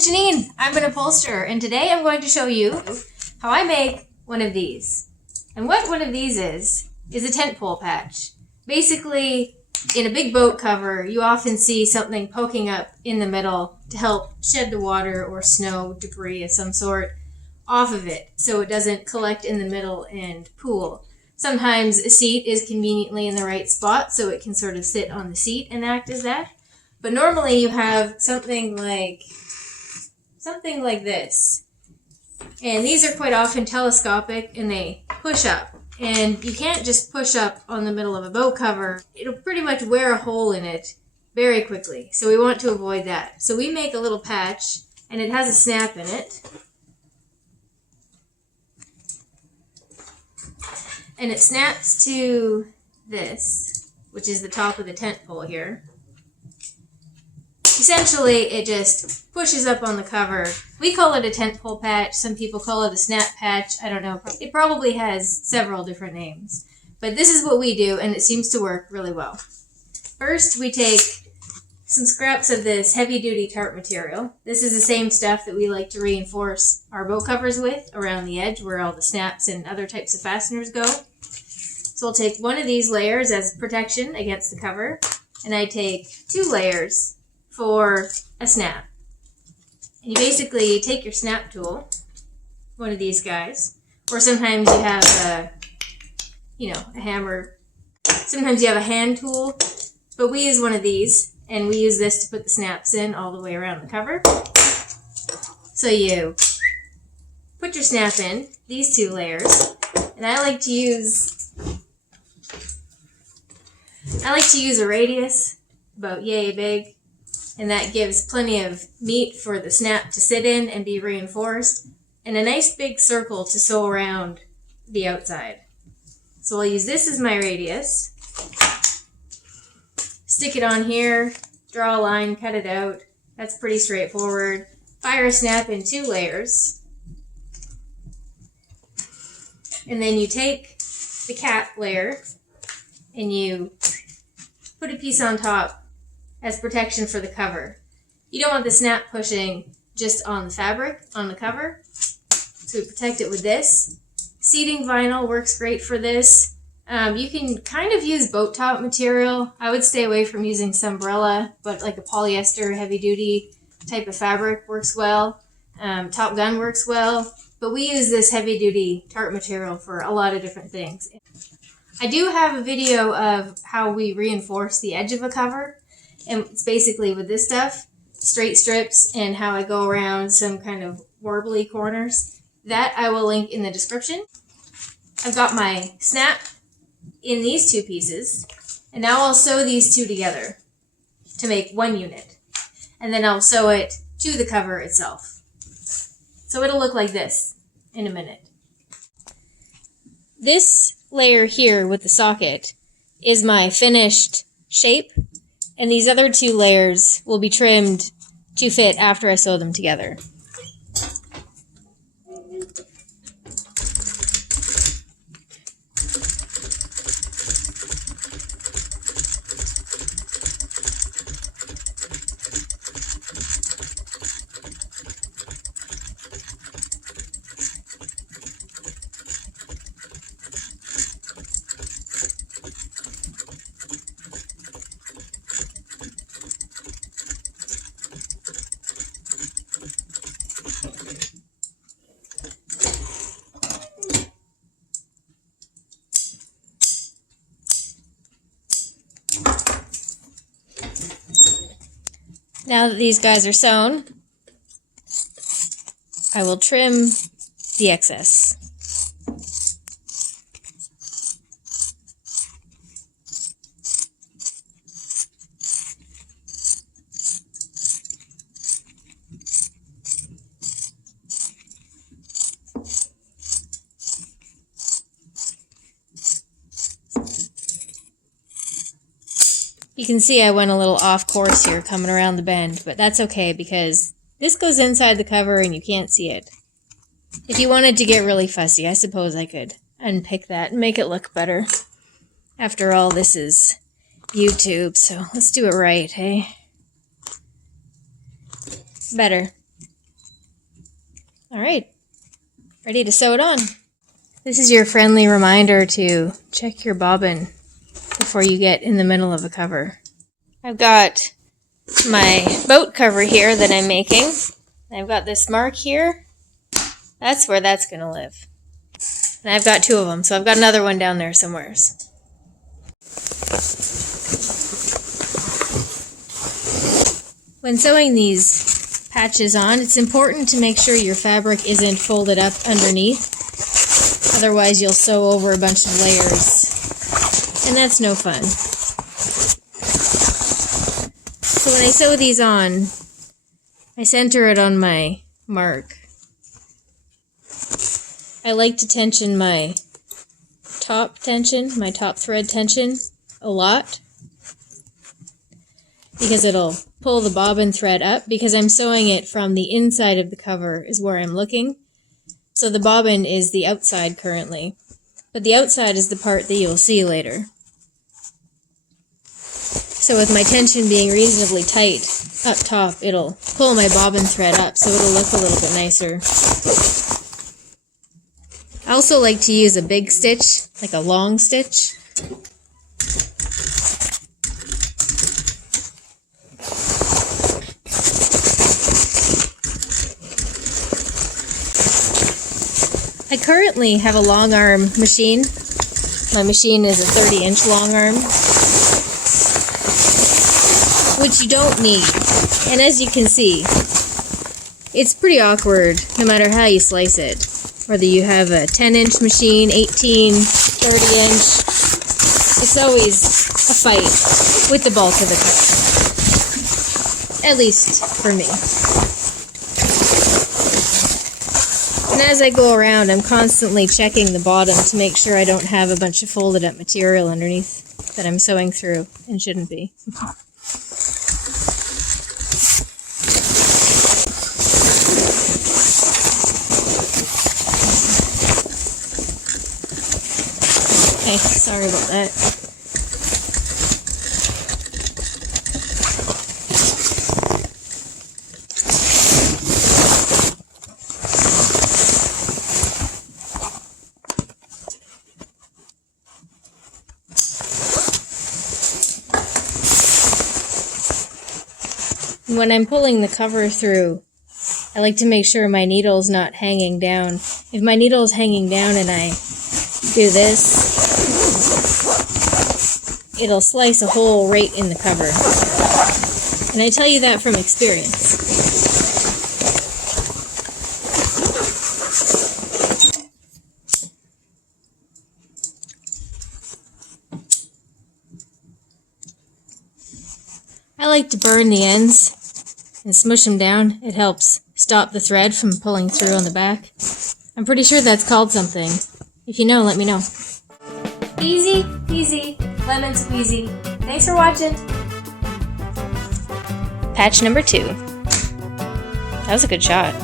it's Janine. I'm an upholsterer, and today I'm going to show you how I make one of these. And what one of these is a tent pole patch. Basically, in a big boat cover, you often see something poking up in the middle to help shed the water or snow, debris of some sort off of it so it doesn't collect in the middle and pool. Sometimes a seat is conveniently in the right spot so it can sort of sit on the seat and act as that. But normally you have something like this. And these are quite often telescopic and they push up. And you can't just push up on the middle of a boat cover. It'll pretty much wear a hole in it very quickly. So we want to avoid that. So we make a little patch and it has a snap in it. And it snaps to this, which is the top of the tent pole here. Essentially, it just pushes up on the cover. We call it a tent pole patch. Some people call it a snap patch. I don't know. It probably has several different names. But this is what we do, and it seems to work really well. First, we take some scraps of this heavy-duty tarp material. This is the same stuff that we like to reinforce our boat covers with around the edge where all the snaps and other types of fasteners go. So I'll take one of these layers as protection against the cover, and I take 2 layers for a snap. And you basically take your snap tool, one of these guys, or sometimes you have a hammer. Sometimes you have a hand tool, but we use one of these, and we use this to put the snaps in all the way around the cover. So you put your snap in, these 2 layers, and I like to use a radius about yay big, and that gives plenty of meat for the snap to sit in and be reinforced, and a nice big circle to sew around the outside. So I'll use this as my radius, stick it on here, draw a line, cut it out. That's pretty straightforward. Fire a snap in 2 layers, and then you take the cap layer and you put a piece on top as protection for the cover. You don't want the snap pushing just on the fabric, on the cover, so we protect it with this. Seating vinyl works great for this. You can kind of use boat top material. I would stay away from using Sunbrella, but like a polyester heavy duty type of fabric works well. Top Gun works well, but we use this heavy duty tarp material for a lot of different things. I do have a video of how we reinforce the edge of a cover, and it's basically with this stuff, straight strips, and how I go around some kind of warbly corners. That I will link in the description. I've got my snap in these 2 pieces, and now I'll sew these 2 together to make 1 unit, and then I'll sew it to the cover itself. So it'll look like this in a minute. This layer here with the socket is my finished shape, and these other 2 layers will be trimmed to fit after I sew them together. Now that these guys are sewn, I will trim the excess. You can see I went a little off course here coming around the bend, but that's okay because this goes inside the cover and you can't see it. If you wanted to get really fussy, I suppose I could unpick that and make it look better. After all, this is YouTube, so let's do it right, hey? Better. All right, ready to sew it on. This is your friendly reminder to check your bobbin before you get in the middle of a cover. I've got my boat cover here that I'm making. I've got this mark here. That's where that's going to live. And I've got 2 of them, so I've got another one down there somewhere. When sewing these patches on, it's important to make sure your fabric isn't folded up underneath. Otherwise, you'll sew over a bunch of layers, and that's no fun. So when I sew these on, I center it on my mark. I like to tension my top thread tension a lot, because it'll pull the bobbin thread up, because I'm sewing it from the inside of the cover is where I'm looking. So the bobbin is the outside currently, but the outside is the part that you'll see later. So with my tension being reasonably tight up top, it'll pull my bobbin thread up, so it'll look a little bit nicer. I also like to use a big stitch, like a long stitch. I currently have a long arm machine. My machine is a 30-inch long arm, which you don't need. And as you can see, it's pretty awkward no matter how you slice it. Whether you have a 10-inch machine, 18, 30-inch, it's always a fight with the bulk of the cut. At least for me. And as I go around, I'm constantly checking the bottom to make sure I don't have a bunch of folded up material underneath that I'm sewing through and shouldn't be. Okay, sorry about that. When I'm pulling the cover through, I like to make sure my needle's not hanging down. If my needle's hanging down and I do this, it'll slice a hole right in the cover. And I tell you that from experience. I like to burn the ends and smush them down. It helps stop the thread from pulling through on the back. I'm pretty sure that's called something. If you know, let me know. Easy peasy, lemon squeezy. Thanks for watching. Patch number 2. That was a good shot.